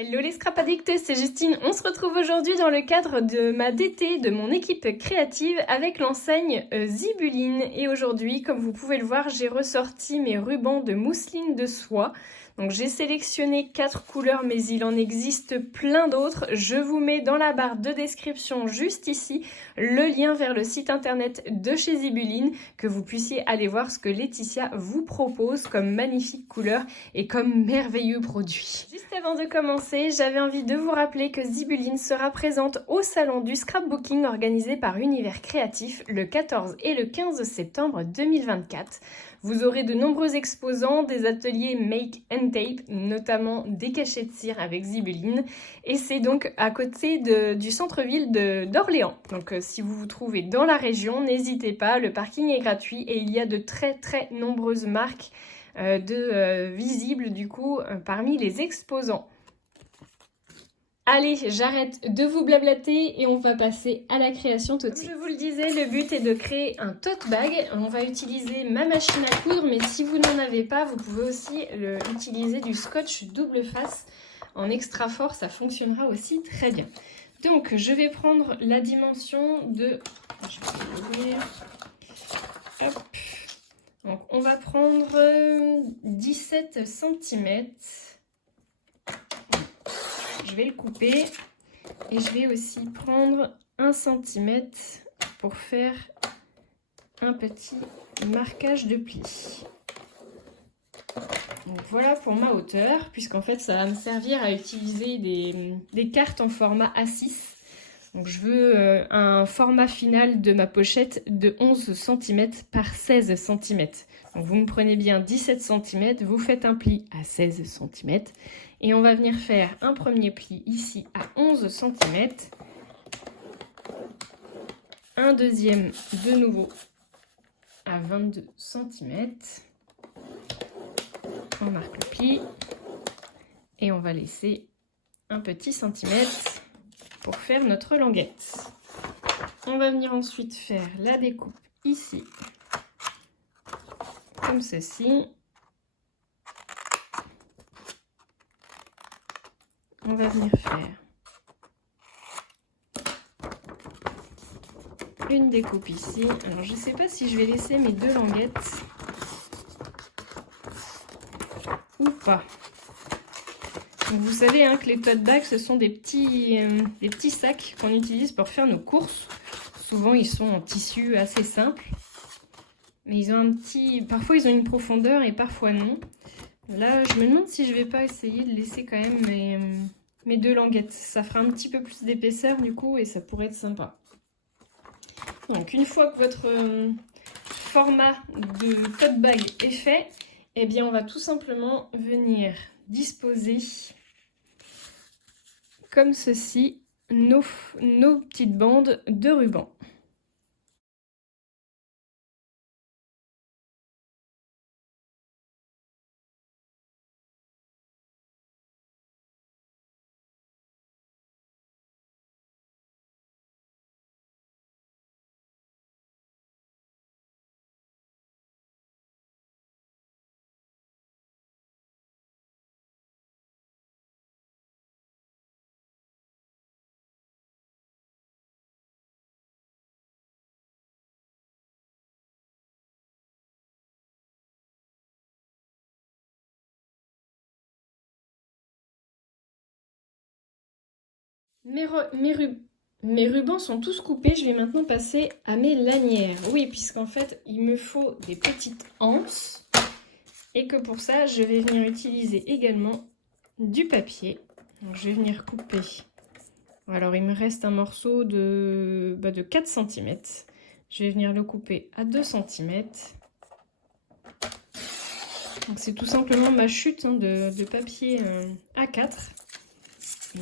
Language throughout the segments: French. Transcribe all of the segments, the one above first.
Hello les scrap addicts, c'est Justine. On se retrouve aujourd'hui dans le cadre de ma DT de mon équipe créative avec l'enseigne Zibuline. Et aujourd'hui, comme vous pouvez le voir, j'ai ressorti mes rubans de mousseline de soie. Donc j'ai sélectionné 4 couleurs, mais il en existe plein d'autres. Je vous mets dans la barre de description juste ici le lien vers le site internet de chez Zibuline, que vous puissiez aller voir ce que Laetitia vous propose comme magnifiques couleurs et comme merveilleux produits. Juste avant de commencer, j'avais envie de vous rappeler que Zibuline sera présente au salon du scrapbooking organisé par Univers Créatif le 14 et le 15 septembre 2024. Vous aurez de nombreux exposants, des ateliers make and tape, notamment des cachets de cire avec Zibuline. Et c'est donc à côté du centre-ville d'Orléans. Donc si vous vous trouvez dans la région, n'hésitez pas, le parking est gratuit et il y a de très nombreuses marques visibles du coup parmi les exposants. Allez, j'arrête de vous blablater et on va passer à la création tout de suite. Comme je vous le disais, le but est de créer un tote bag. On va utiliser ma machine à coudre, mais si vous n'en avez pas, vous pouvez aussi utiliser du scotch double face en extra fort, ça fonctionnera aussi très bien. Donc, je vais prendre la dimension de... Je vais l'ouvrir. Hop. Donc, on va prendre 17 cm. Je vais le couper et je vais aussi prendre 1 cm pour faire un petit marquage de pli. Donc voilà pour ma hauteur, puisqu'en fait ça va me servir à utiliser des cartes en format A6. Donc je veux un format final de ma pochette de 11 cm par 16 cm. Donc vous me prenez bien 17 cm, vous faites un pli à 16 cm. Et on va venir faire un premier pli ici à 11 cm. Un deuxième de nouveau à 22 cm. On marque le pli. Et on va laisser un petit centimètre pour faire notre languette. On va venir ensuite faire la découpe ici, comme ceci. On va venir faire une découpe ici. Alors je ne sais pas si je vais laisser mes deux languettes ou pas. Donc vous savez que les tote bags, ce sont des petits sacs qu'on utilise pour faire nos courses. Souvent ils sont en tissu assez simple. Mais ils ont parfois ils ont une profondeur et parfois non. Là, je me demande si je vais pas essayer de laisser quand même mes deux languettes. Ça fera un petit peu plus d'épaisseur du coup et ça pourrait être sympa. Donc une fois que votre format de tote bag est fait, eh bien on va tout simplement venir disposer comme ceci nos petites bandes de ruban. Mes rubans sont tous coupés, je vais maintenant passer à mes lanières. Oui, puisqu'en fait, il me faut des petites anses et que pour ça, je vais venir utiliser également du papier. Donc, je vais venir couper. Alors, il me reste un morceau de 4 cm. Je vais venir le couper à 2 cm. Donc, c'est tout simplement ma chute de papier A4.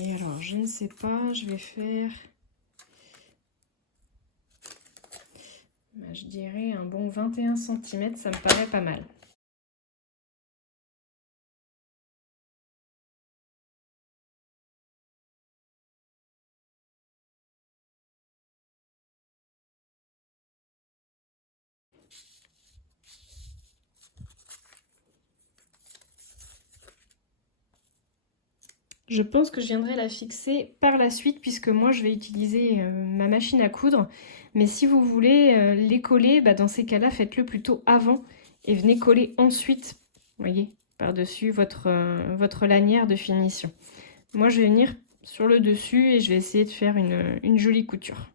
Et alors, je ne sais pas, je vais faire... je dirais un bon 21 cm, ça me paraît pas mal. Je pense que je viendrai la fixer par la suite puisque moi je vais utiliser ma machine à coudre. Mais si vous voulez les coller, bah, dans ces cas-là, faites-le plutôt avant et venez coller ensuite, vous voyez, par-dessus votre lanière de finition. Moi je vais venir sur le dessus et je vais essayer de faire une jolie couture.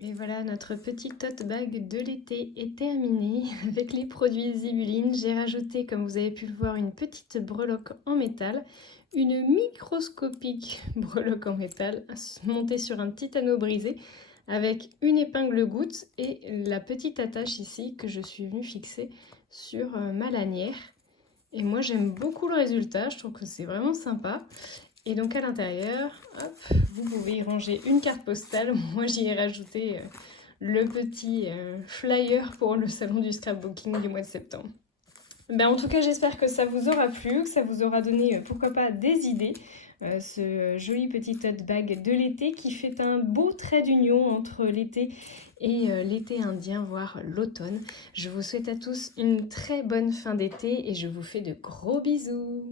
Et voilà, notre petit tote bag de l'été est terminé avec les produits Zibuline. J'ai rajouté, comme vous avez pu le voir, une petite breloque en métal, une microscopique breloque en métal montée sur un petit anneau brisé avec une épingle goutte et la petite attache ici que je suis venue fixer sur ma lanière. Et moi j'aime beaucoup le résultat, je trouve que c'est vraiment sympa. Et donc à l'intérieur, hop, vous pouvez y ranger une carte postale. Moi j'y ai rajouté le petit flyer pour le salon du scrapbooking du mois de septembre. En tout cas j'espère que ça vous aura plu, que ça vous aura donné pourquoi pas des idées. Ce joli petit tote bag de l'été qui fait un beau trait d'union entre l'été et l'été indien, voire l'automne. Je vous souhaite à tous une très bonne fin d'été et je vous fais de gros bisous.